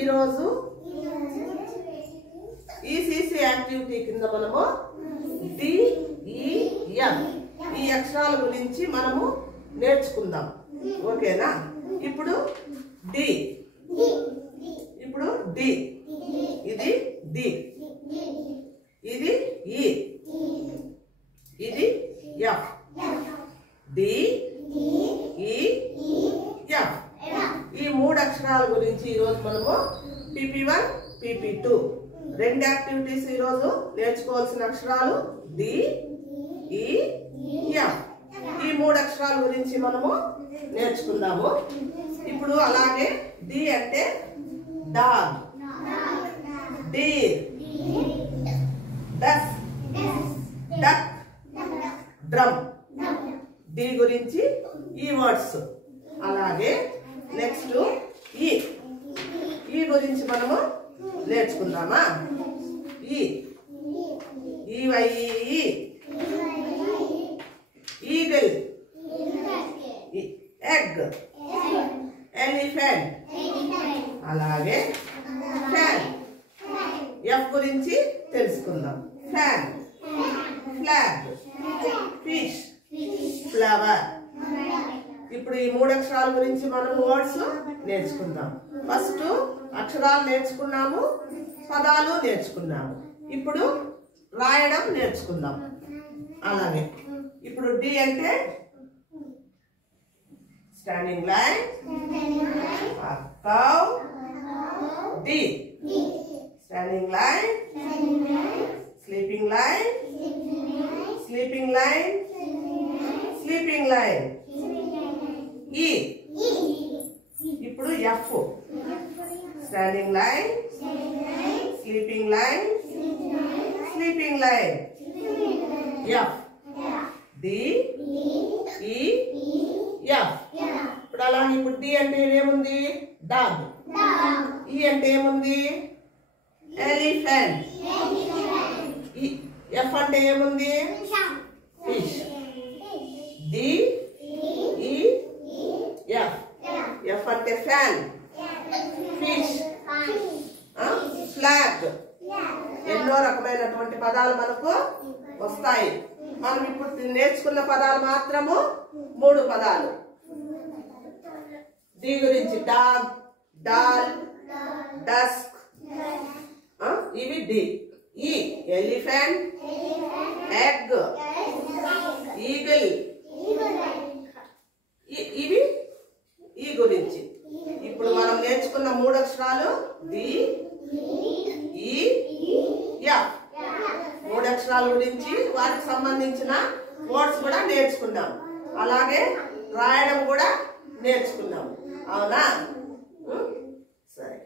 ఈరోజు ECC activity కింద మనము DEF ఈ అక్షరాల గురించి మనము నేర్చుకుందాం. ఓకేనా? ఇప్పుడు డి, ఇప్పుడు డి, ఇది డి, ఇది ఈ, ఇది ఎఫ్. DEF ఈ మూడు అక్షరాల గురించి ఈరోజు మనము PP1 PP2 రెండు యాక్టివిటీస్ ఈరోజు నేర్చుకోవాల్సిన అక్షరాలు DEF ఈ మూడు అక్షరాల గురించి మనము నేర్చుకుందాము. ఇప్పుడు అలాగే డి అంటే dog, deer, dust, duck, drum. D గురించి ఈ వర్డ్స్. అలాగే నెక్స్ట్ ఈ గురించి మనము నేర్చుకుందామా? Eagle, egg, elephant. అలాగే ఫ్యాన్. ఎఫ్ గురించి తెలుసుకుందాం. Fan, flag, fish, flower. ఇప్పుడు ఈ మూడు అక్షరాల గురించి మనం వర్డ్స్ నేర్చుకుందాం. ఫస్ట్ అక్షరాలు నేర్చుకున్నాము, పదాలు నేర్చుకున్నాము. ఇప్పుడు రాయడం నేర్చుకుందాం. అలాగే ఇప్పుడు డి అంటే standing line, curve. D standing line, sleeping line, sleeping line, sleeping line. ఈ ఇప్పుడు F standing line, sleeping line, sleeping line. F DEF. ఇప్పుడు అలాగే ఇప్పుడు డి అంటే ఏముంది? డాగ్. ఈ అంటే ఏముంది? ఎలిఫెంట్. ఎఫ్ అంటే ఏముంది? ఫిష్. DEF. ఎఫ్ అంటే ఫ్యాన్, ఫిష్, ఫ్లాగ్. ఎన్నో రకమైనటువంటి పదాలు మనకు వస్తాయి. మనం ఇప్పుడు నేర్చుకున్న పదాలు మాత్రము 3 పదాలు. డి గురించి డాగ్, డాల్, డస్క్. ఇవి డి. ఈ ఎలిఫెంట్, ఎగ్, ఈగిల్. ఇవి ఈ గురించి. ఇప్పుడు మనం నేర్చుకున్న 3 అక్షరాలు DEF. 3 అక్షరాల గురించి వాటికి సంబంధించిన వర్డ్స్ కూడా నేర్చుకున్నాం. అలాగే రాయడం కూడా నేర్చుకున్నాం. అవునా? సరే.